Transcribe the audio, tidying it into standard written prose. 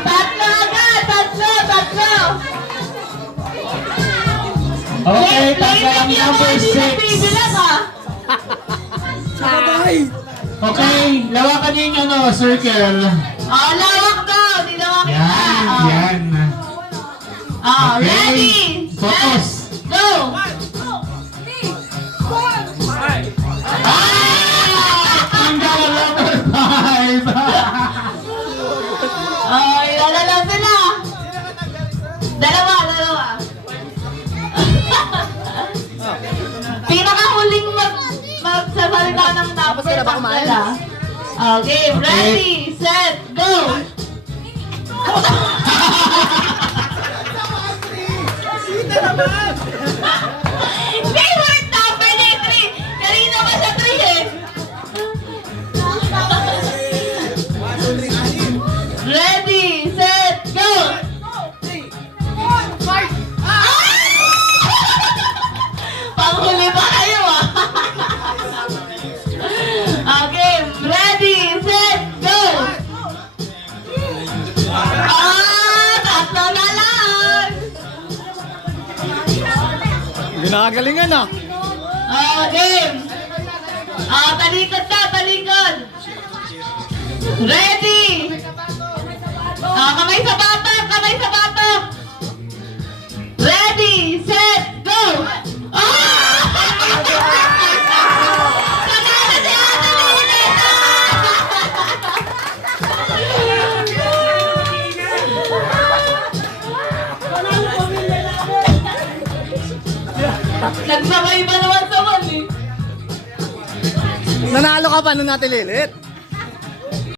Tatlo agad! Tatlo! Okay, tatlo ang number 6. Bibilang ah! Okay, lawakan niyo yung circle. Oh, lawak daw! Nilawak kita! Yan. Oh, Okay. ready! Focus. Set, go! Ang number 5. Oh, ilalalaw sila! Dalawa! Pinakahuling magsasalita ng number. sila ba kumain? Okay, ready, set, go! Favorite number niya 3! Kanina pa siya 3 eh! Ready, set, go! Panghuli ba kayo ah? Okay, ready, set, go! Tatlo na lang! Ginagalingan ah. Game! Talikod na, talikod! Ready! Kamay sa batok, kamay sa batok! Ready, set, go! Panalo si Ate Lilit! Nagsabay ba naman sa mali? Nanalo ka pa nung natin lilit?